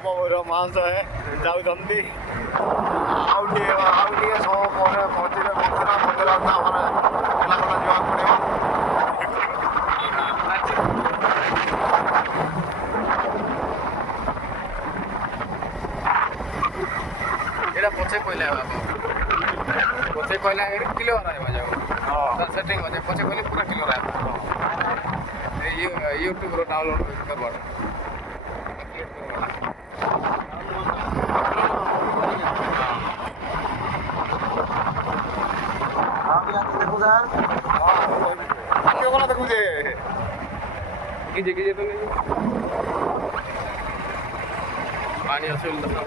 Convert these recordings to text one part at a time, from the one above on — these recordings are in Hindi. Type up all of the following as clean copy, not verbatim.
ଅପବର ମାଂସ ଯାଉଛନ୍ତି ଆଉ ଟିକେ ସମୟ ପରେ ପହଞ୍ଚିଲେ ମନ୍ଦିର ତାପରେ ହେଲା ଯିବାକୁ ପଡ଼ିବ। ଏଇଟା ପଛେ କହିଲେ ପଛେ କହିଲା କ୍ଲିୟର ଆସିବ ଯାଉ ସେଟିଂ ଅଛି ପଛେ କହିଲେ ପୁରା କ୍ଲିୟର ଆସିବ। ୟୁଟ୍ୟୁବର ଡାଉନଲୋଡ୍ କରବାର ଦେଖୁଛେ କିଛି ତ ପାଣି ଅସୁବିଧା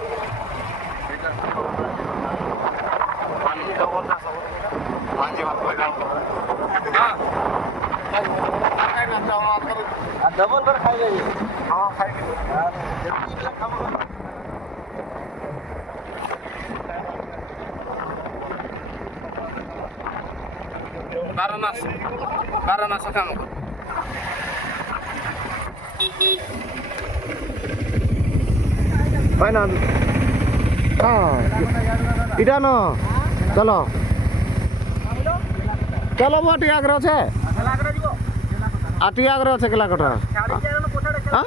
डबल पर खाइबे हाँ खाइबे ବାର ମାସ କାମ କର फाइनल हाँ इटा न चलो चलो वो टी आग्रह छे आ टी आग्रह छे केलाकोटा हाँ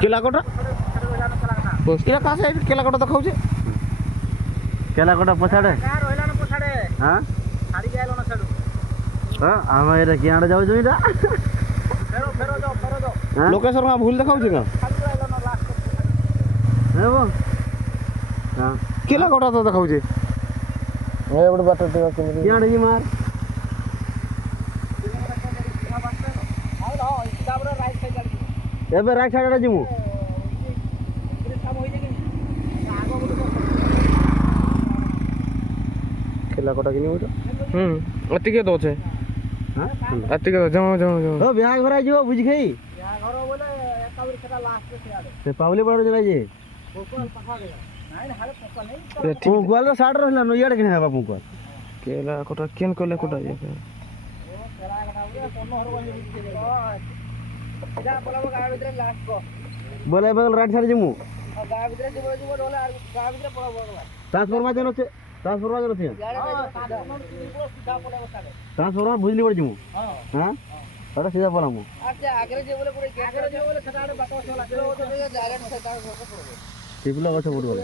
केलाकोटा इरा कहाँ से केलाकोटा तो खाऊचे केलाकोटा पछाड़े हाँ हाँ हम एरा कियाडे जाऊ जोइरा लोकेशन का भूल देखाऊची का हे वो हाँ केलाकोटा तो देखाऊची ए बड़ बात तो कियाडे जी मार एबे राइट साइड रे जिमु केलाकोटा किनी होतो अतिके तो छे हां अतिके तो जाओ ओ बियाह घर आइयो बुझ गई बियाह घर बोले एकाउरी सेटा लास्ट पे सियाडे से पावली बड़ जला जे पोकल पठा देगा नहीं हाले पोकल नहीं तू गोल साइड रहला न याड किने बापू को केला कोटा केन कोले कोटा जे ओ केला कटा बोले कोनो हर बनी जा बोला गाय भीतर लास्ट को बोले बगल राइट साइड जिमु गाय भीतर जीव डोले गाय भीतर पड़ा बोला ट्रांसफॉर्मर छे याडे सीधा पड़ा बसाले ट्रांसफॉर्मर बुझली पड़ जिमु हां हां अरे सीधा पड़ा मु अच्छा आगे जे बोले पूरे आगे जे बोले सेटा बात वाला तो डायरेक्ट सेटा को पड़ो टिपला गछ पड़ बोले